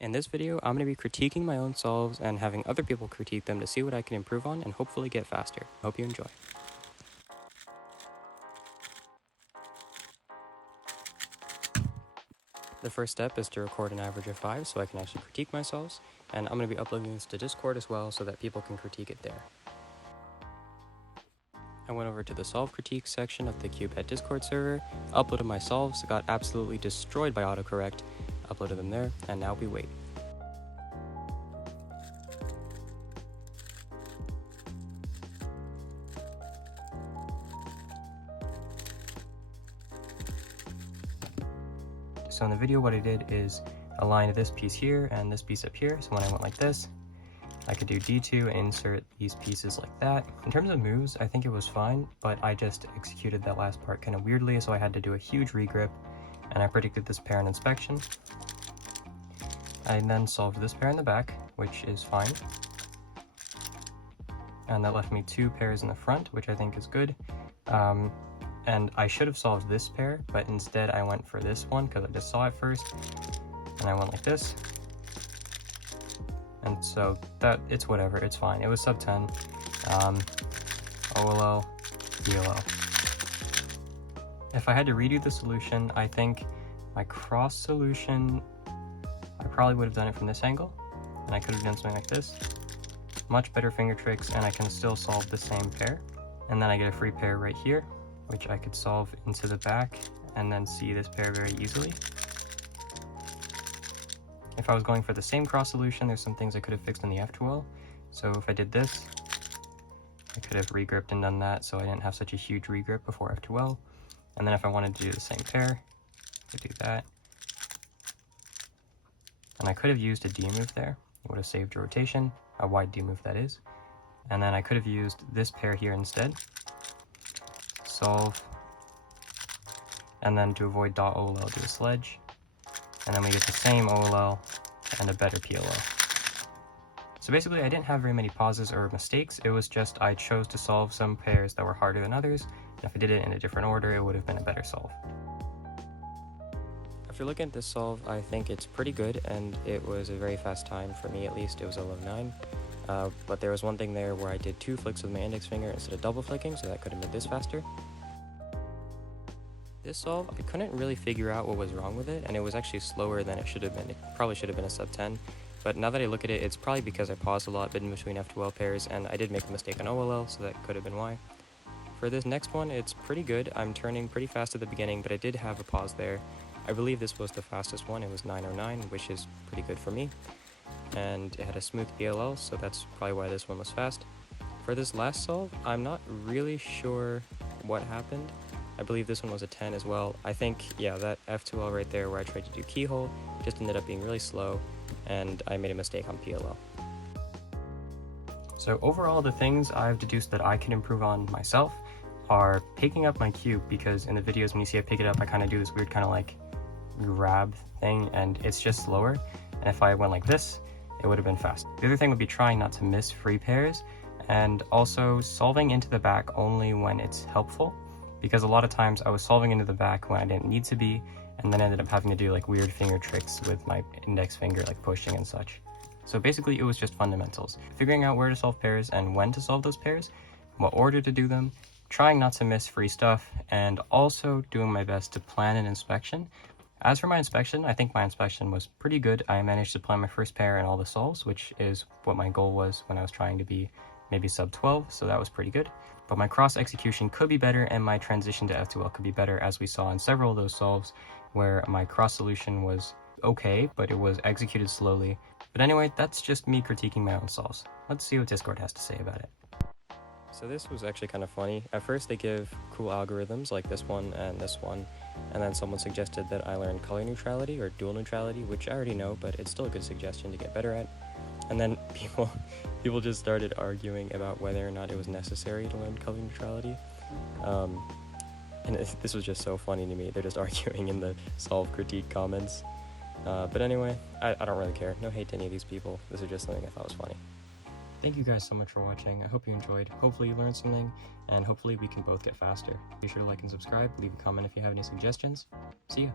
In this video, I'm going to be critiquing my own solves and having other people critique them to see what I can improve on and hopefully get faster. Hope you enjoy. The first step is to record an average of 5 so I can actually critique my solves, and I'm going to be uploading this to Discord as well so that people can critique it there. I went over to the solve critique section of the CubeHead Discord server, uploaded my solves, got absolutely destroyed by autocorrect, uploaded them there, and now we wait. So in the video, what I did is align this piece here and this piece up here. So when I went like this, I could do D2 and insert these pieces like that. In terms of moves, I think it was fine, but I just executed that last part kind of weirdly, so I had to do a huge regrip, and I predicted this pair in inspection. I then solved this pair in the back, which is fine. And that left me 2 pairs in the front, which I think is good. And I should have solved this pair, but instead I went for this one because I just saw it first. And I went like this. And so that, it's whatever, it's fine. It was sub 10. OLL, DLL. If I had to redo the solution, I think my cross solution, I probably would have done it from this angle. And I could have done something like this. Much better finger tricks, and I can still solve the same pair. And then I get a free pair right here, which I could solve into the back and then see this pair very easily. If I was going for the same cross solution, there's some things I could have fixed in the F2L. So if I did this, I could have regripped and done that so I didn't have such a huge regrip before F2L. And then if I wanted to do the same pair, I could do that. And I could have used a D move there. It would have saved a rotation, a wide D move that is. And then I could have used this pair here instead. Solve, and then to avoid dot OLL, do a sledge, and then we get the same OLL and a better PLL. So basically I didn't have very many pauses or mistakes, it was just I chose to solve some pairs that were harder than others, and if I did it in a different order it would have been a better solve. After looking at this solve, I think it's pretty good, and it was a very fast time for me at least. It was a low 9. But there was one thing there where I did 2 flicks with my index finger instead of double flicking, so that could have made this faster. This solve, I couldn't really figure out what was wrong with it, and it was actually slower than it should have been. It probably should have been a sub 10, but now that I look at it, it's probably because I paused a lot in between F2L pairs, and I did make a mistake on OLL, so that could have been why. For this next one, it's pretty good. I'm turning pretty fast at the beginning, but I did have a pause there. I believe this was the fastest one. It was 909, which is pretty good for me. And it had a smooth PLL, so that's probably why this one was fast. For this last solve, I'm not really sure what happened. I believe this one was a 10 as well. I think, yeah, that F2L right there where I tried to do keyhole just ended up being really slow, and I made a mistake on PLL. So overall, the things I've deduced that I can improve on myself are picking up my cube, because in the videos when you see I pick it up, I kind of do this weird kind of like grab thing, and it's just slower. And if I went like this, it would have been fast. The other thing would be trying not to miss free pairs, and also solving into the back only when it's helpful, because a lot of times I was solving into the back when I didn't need to be, and then ended up having to do like weird finger tricks with my index finger, like pushing and such. So basically it was just fundamentals. Figuring out where to solve pairs and when to solve those pairs, what order to do them, trying not to miss free stuff, and also doing my best to plan an inspection. As for my inspection, I think my inspection was pretty good. I managed to plan my first pair in all the solves, which is what my goal was when I was trying to be maybe sub 12, so that was pretty good. But my cross execution could be better, and my transition to F2L could be better, as we saw in several of those solves where my cross solution was okay, but it was executed slowly. But anyway, that's just me critiquing my own solves. Let's see what Discord has to say about it. So this was actually kind of funny. At first they give cool algorithms like this one, and then someone suggested that I learn color neutrality or dual neutrality, which I already know, but it's still a good suggestion to get better at. And then people just started arguing about whether or not it was necessary to learn color neutrality. And this was just so funny to me. They're just arguing in the solve critique comments. But anyway, I don't really care. No hate to any of these people. This is just something I thought was funny. Thank you guys so much for watching. I hope you enjoyed. Hopefully you learned something, and hopefully we can both get faster. Be sure to like and subscribe. Leave a comment if you have any suggestions. See ya.